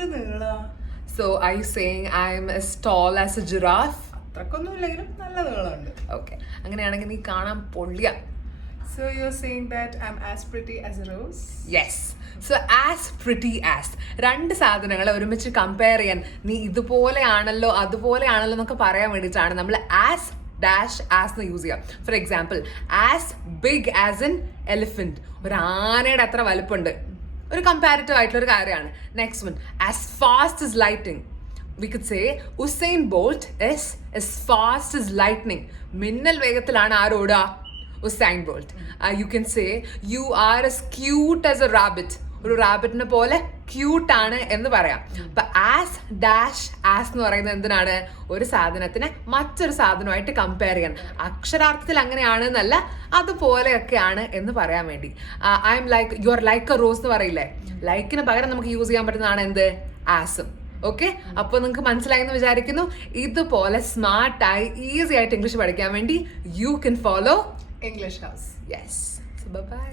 എന്തൊരു നീള. So are you saying I'm as tall as a giraffe? അത്രക്കൊന്നും ഇല്ലെങ്കിലും നല്ല നീളമുണ്ട്. Okay. അങ്ങനെയാണെങ്കിൽ നീ കാണാൻ പൊള്ളിയ. So you're saying that I'm as pretty as a rose? Yes. So as pretty as. രണ്ട് സാധനങ്ങളെ ഒരുമിച്ച് കമ്പയർ ചെയ്യാൻ നീ ഇതുപോലെയാണല്ലോ അതുപോലെയാണല്ലോ എന്നൊക്കെ പറയാൻ വേണ്ടിയിട്ടാണ് നമ്മൾ ആസ് ഡാഷ് ആസ് എന്ന് യൂസ് ചെയ്യാം. For example as big as an elephant, ഒരു ആനയുടെ അത്ര വലുപ്പമുണ്ട്, ഒരു കമ്പാരിറ്റീവ് ആയിട്ടുള്ള ഒരു കാര്യമാണ്. Next one as fast is lightning. We could say Usain Bolt is as fast as lightning. മിന്നൽ വേഗത്തിലാണ് ആരോടുക? Usain Bolt. You can say you are as cute as a rabbit. ഒരു റാബിറ്റിനെ പോലെ ക്യൂട്ട് ആണ് എന്ന് പറയാം. അപ്പൊ ആസ് ഡാഷ് ആസ് എന്ന് പറയുന്നത് എന്തിനാണ്? ഒരു സാധനത്തിനെ മറ്റൊരു സാധനമായിട്ട് കമ്പയർ ചെയ്യാൻ. അക്ഷരാർത്ഥത്തിൽ അങ്ങനെയാണ് എന്നല്ല, അതുപോലെയൊക്കെയാണ് എന്ന് പറയാൻ വേണ്ടി. I M like you are like A rose എന്ന് പറയില്ലേ? ലൈക്കിന് പകരം നമുക്ക് യൂസ് ചെയ്യാൻ പറ്റുന്നതാണ് എന്ത്? ആസും. ഓക്കെ, അപ്പോൾ നിങ്ങൾക്ക് മനസ്സിലായി എന്ന് വിചാരിക്കുന്നു. ഇതുപോലെ സ്മാർട്ടായി ഈസി ആയിട്ട് ഇംഗ്ലീഷ് പഠിക്കാൻ വേണ്ടി you can follow English House. Yes. By.